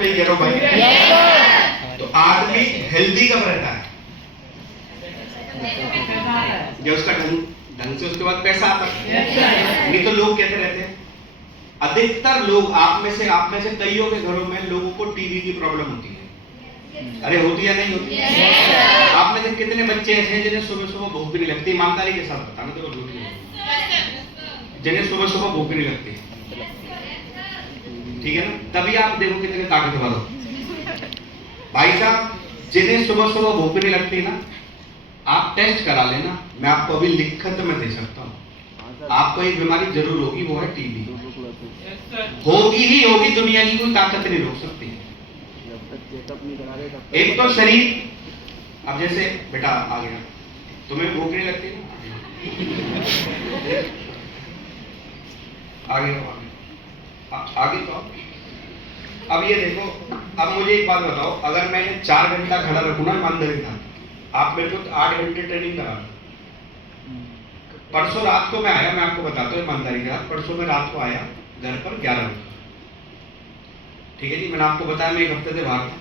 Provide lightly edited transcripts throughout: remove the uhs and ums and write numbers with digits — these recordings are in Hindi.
सही कह रहा हूँ भाई? तो आदमी हेल्दी कब रहता है? जब उसका ढंग से उसके बाद पैसा आता है। नहीं तो लोग कैसे रहते हैं? अधिकतर लोग आप में से कईयों के घरों में लोगों को टीवी की प्रॉब्लम होती है। अरे होती है नहीं होती? आप में से कितने बच्चे ऐसे हैं जिन्हें सुबह सुबह भूख भी नहीं लगती? ईमानदारी के साथ बताना, तो झूठ नहीं, जिन्हें सुबह सुबह भूख नहीं लगती, ठीक है ना? तभी आप देखो कितने ताकतवर हो भाई साहब। जिन्हें सुबह सुबह भूख नहीं लगती ना, आप टेस्ट करा लेना, मैं आपको अभी लिखत में दे सकता हूँ। आपको एक बीमारी जरूर होगी, वो है टीबी। होगी ही होगी, दुनिया की कोई ताकत नहीं रोक सकती। एक तो शरीर, अब जैसे बेटा आ गया, तुम्हें भूख नहीं लगती ना, आगे तो अब ये देखो, अब मुझे एक बात बताओ, अगर मैंने 4 घंटा खड़ा रखूं ना ईमानदारी था, आप मेरे को 8 घंटे ट्रेनिंग करा। परसों रात को मैं आया, मैं आपको बताता हूँ ईमानदारी के साथ, परसों मैं रात को आया घर पर 11 बजे, ठीक है जी? मैंने आपको बताया मैं एक हफ्ते से बाहर था।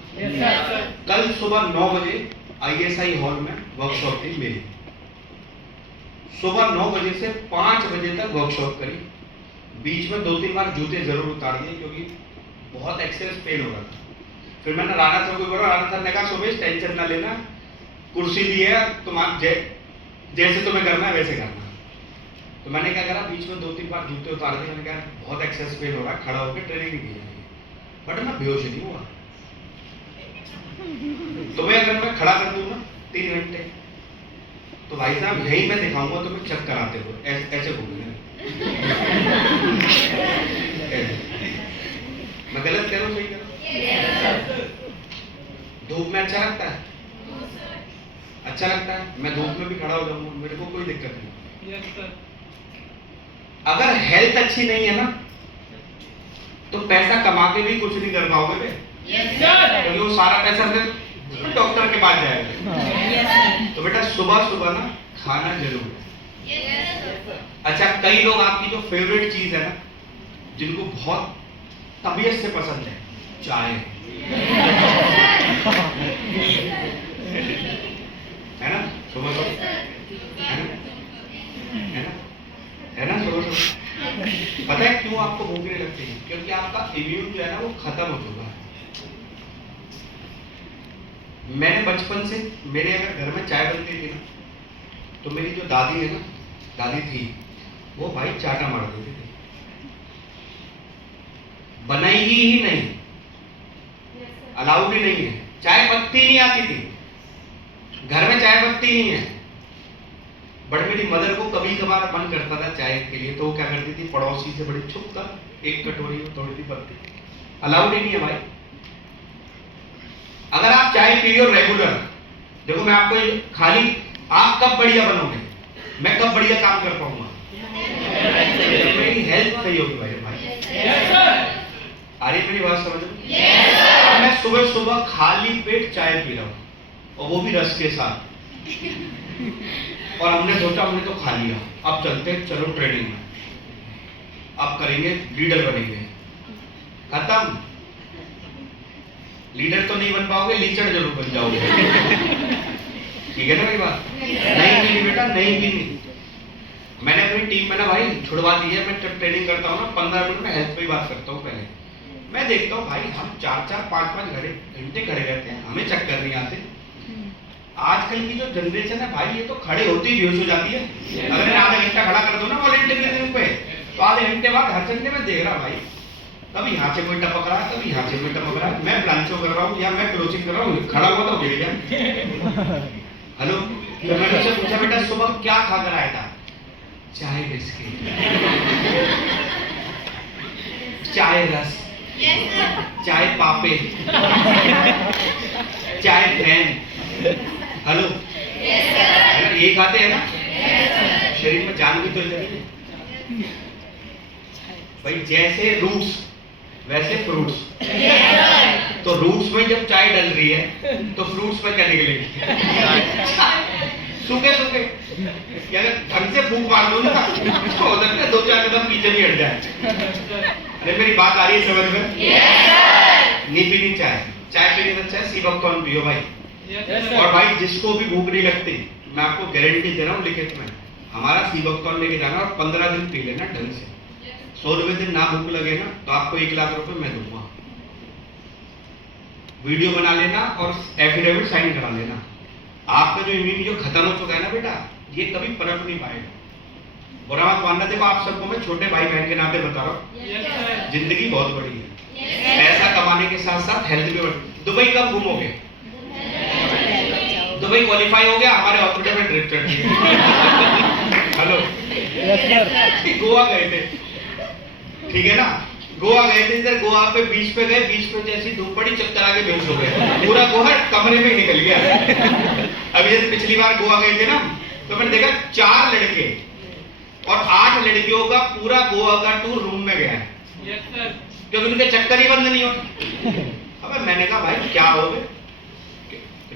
कल सुबह 9 बजे ISI हॉल में वर्कशॉप थी मेरी। सुबह 9 बजे से 5 बजे तक वर्कशॉप करी। बीच में 2-3 बार जूते जरूर उतार दिए क्योंकि बहुत एक्सेस पेन हो रहा था। फिर मैंने राणा सर को बोला, राणा सर ने कहा सुबह टेंशन ना लेना, कुर्सी दी है, तुम जैसे तुम्हें करना है वैसे करना। तो मैंने क्या करा, बीच में 2-3 बार जूते उतार दिए। मैंने कहा बहुत एक्सेस पेन हो रहा है, खड़ा होकर ट्रेनिंग नहीं की जाएगी। बट मैं बेहोश नहीं हुआ। तो मैं अगर मैं खड़ा कर दूं ना 3 घंटे, तो भाई साहब यही मैं दिखाऊंगा तुम्हें चक्कर आते हो, ऐसे बोलूंगा। मैं गलत कह रहा हूँ, सही कह रहा हूँ? धूप में अच्छा लगता है? अच्छा लगता है। मैं धूप में भी खड़ा हो जाऊंगा, मेरे को कोई दिक्कत नहीं। अगर हेल्थ अच्छी नहीं है ना, तो पैसा कमा के भी कुछ नहीं कर पाओगे बे, क्योंकि वो सारा पैसा फिर डॉक्टर के पास जाएगा। तो बेटा सुबह सुबह ना खाना जरूर है। अच्छा, कई लोग आपकी जो फेवरेट चीज है ना, जिनको बहुत तबीयत से पसंद है, चाय है ना, सुबह सुबह है ना सुबह सुबह। पता है क्यों आपको भूख नहीं लगती? क्योंकि आपका इम्यून जो है ना वो खत्म हो चुका है। मैंने बचपन से, मेरे अगर घर में चाय बनती थी ना, तो मेरी जो दादी है ना, दादी थी, वो भाई चाटा मार देती थी, बनाएगी ही नहीं, अलाउड ही नहीं है। चाय पत्ती नहीं आती थी, घर में चाय पत्ती नहीं है। बट मेरी मदर को कभी कभार मन करता था चाय के लिए, तो वो क्या करती थी, पड़ोसी से बड़ी छुप कर एक कटोरी में थोड़ी सी पत्ती, अलाउड ही नहीं है भाई। अगर आप चाय पी रहे हो रेगुलर, देखो मैं आपको खाली, आप कब बढ़िया बनोगे, मैं कब बढ़िया काम कर पाऊंगा, मेरी हेल्थ सही होगी भाई। आ रही मेरी बात समझ में? मैं सुबह सुबह खाली पेट चाय पी रहा हूँ, और वो भी रस के साथ। और हमने सोचा, हमने तो खा लिया, अब चलते चलो ट्रेनिंग में, अब करेंगे, लीडर बनेंगे। खत्म। लीडर तो नहीं बन पाओगे, लीचड़ जरूर बन जाओगे। ठीक है ना मेरी बात? नहीं पीनी बेटा, नहीं पीनी। मैंने अपनी टीम में ना भाई छुड़वा दी है। मैं जब ट्रेनिंग करता हूँ ना, 15 मिनट में हेल्थ पे ही बात करता हूँ। पहले मैं देखता हूँ भाई, हम 4-4, 5-5 घंटे खड़े रहते हैं, हमें चक्कर नहीं आते। आजकल की जो जनरेशन है भाई, ये तो खड़े होते ही बेहोश हो जाती है। अगर मैं आधा घंटा खड़ा कर दो ना वॉलंटियर के दिन पे, तो आधे घंटे बाद हर घंटे में देख रहा भाई, कभी यहाँ से कोई टपक रहा है, कभी यहाँ से कोई टपक रहा है। मैं प्लांचो कर रहा हूँ या मैं क्लोजिंग कर रहा हूँ, खड़ा हुआ तो गिर गया। हेलो, तो मैंने उससे पूछा, बेटा सुबह क्या खा कर आया था? चाय बिस्किट, चाय रस, चाय पापे, चाय फैन। हेलो, ये खाते हैं ना, शरीर में जान भी तो लगेगी भाई। जैसे रूट्स वैसे फ्रूट्स। तो रूट्स में जब चाय डल रही है, तो फ्रूट्स में क्या निकलेगी? सूखे सूखे। अगर ढंग से फूंक मार लो ना, तो हो सकता है 2-4 कदम पीछे भी हट जाए। अरे मेरी बात आ रही है समझ में? नहीं पीनी चाय, चाय पीने से अच्छा है सी बकथॉर्न पियो भाई। और भाई जिसको भी भूख नहीं लगती, मैं आपको गारंटी दे रहा हूँ लिखित में, हमारा सी बकथॉर्न लेके जाना और 15 दिन पी लेना ढंग से। 100वें दिन ना भूख लगे ना तो आपको 1 लाख रुपए मैं दूंगा। वीडियो बना लेना और एफिडेविट साइन करा लेना। आपका जो इम्यूनिटी जो खत्म हो चुका है ना बेटा, ये कभी पनप नहीं पाएगा। बुरा मत मानना, देखो आप सबको मैं छोटे भाई बहन के नाते बता रहा हूँ, जिंदगी बहुत बड़ी है, पैसा कमाने के साथ साथ हेल्थ भी बड़ी। दुबई कब घूमोगे? दुबई क्वालिफाई हो गया, हमारे हॉस्पिटल में ड्रिप चढ़ गई। हेलो, गोवा गए थे, ठीक है ना, गोवा गए थे, इधर गोवा पे बीच पे गए, बीच पे जैसी धूप पड़ी चक्कर आके बेहोश हो गए, पूरा गोवा कमरे में ही निकल गया। अभी जैसे पिछली बार गोवा गए थे ना, तो मैंने देखा 4 लड़के और 8 लड़कियों का पूरा गोवा का टूर रूम में गया है, क्योंकि उनके चक्कर ही बंद नहीं होते। अब मैंने कहा भाई क्या हो गए,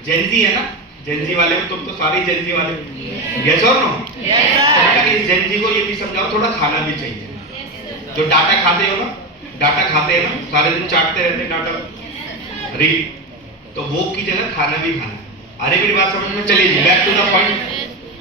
जेंजी है ना, जेंजी वाले हो तुम तो सारे जेंजी वाले, यस और नो? इस जेंजी को ये भी समझाओ थोड़ा खाना भी चाहिए। जो डाटा खाते हो ना, डाटा खाते हैं ना, सारे दिन चाटते रहते हैं डाटा रील, तो वो की जगह खाना भी खाना। अरे मेरी बात समझ में चली, बैक टू द पॉइंट।